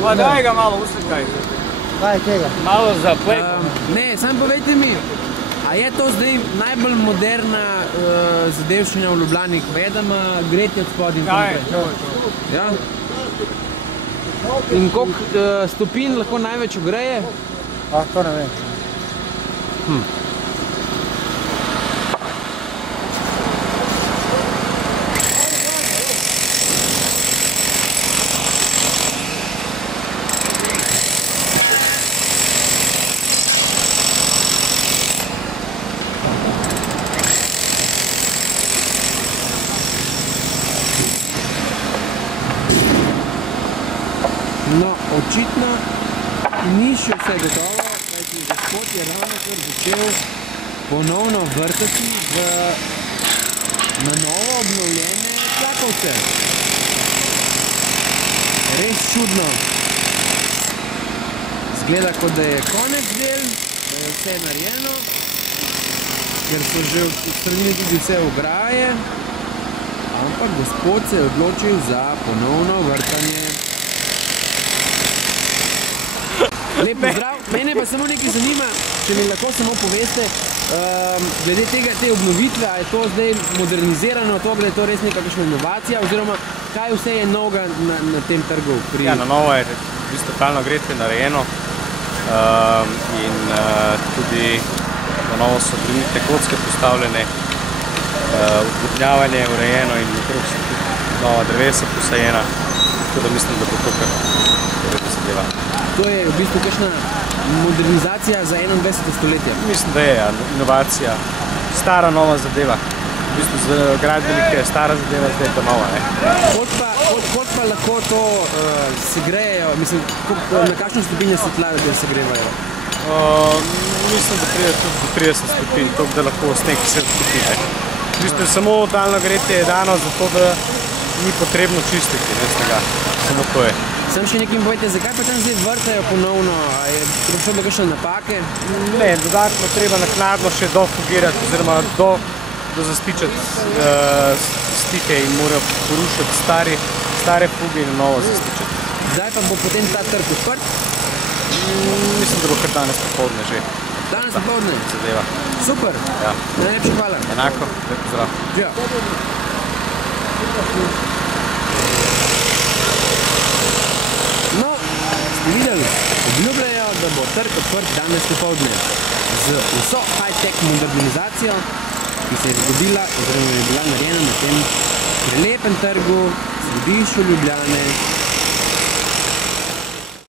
Pa daj ga malo uslikaj. Kaj je tega? Malo za plejko. Ne, sam povejte mi, a je to zdaj najbolj moderna zadevščina v Ljubljani, da ima gretje od spod in Kaj, to? Ja? In koliko stopinj lahko največ ogreje? To ne vem. No, očitno ni še vse gotovo, kajti gospod je ravnokar začel ponovno vrtati na novo obnovljene tlakovce. Res čudno. Zgleda, kot da je konec del, da je vse narejeno, ker so že odstranili tudi vse ograje, ampak gospod se je odločil za ponovno vrtanje. Lep pozdrav, mene pa samo nekaj zanima, če mi lahko samo poveste, glede te obnovitve, a je to zdaj modernizirano, da je to res nekakšna inovacija, oziroma kaj vse je novega na tem trgu? Ja, na novo je v bistvu totalno gretje narejeno in tudi na novo so granitne kocke postavljene, odvodnjavanje je urejeno in okrog so tudi nova drevesa posajena, tako da mislim, da bo to kar zadeva. To je v bistvu kakšna modernizacija za 21. stoletje? Mislim, da je inovacija, stara nova zadeva. V bistvu za gradbenike je stara zadeva, zdaj je to nova. Koliko pa lahko to segrejejo, mislim, na kakšno stopinje se tla segrevajo? Mislim, da pride tudi do 30 stopinj, toliko da lahko sneg se odtopi. V bistvu samo daljno gretje je dano zato, da ni potrebno čistiti snega, samo to je. Sam še nekaj povejte, zakaj pa tam zdaj vrtajo ponovno? Je prišlo do kakšne napake? Ne, dodatno treba naknadno še dofugirati oziroma dozastičati stike in morajo porušiti stare fuge in novo zastičati. Zdaj pa bo potem ta trg odprt? Mislim, da bo kar danes popoldne že. Danes popoldne? Zadeva. Super. Ja. Najlepša hvala. Enako, lep pozdrav. Ja. No, ste videli, obljubljajo, da bo trg odprt danes popoldne z vso high-tech modernizacijo, ki se je zgodila oziroma je bila narejena na tem prelepem trgu, središču Ljubljane,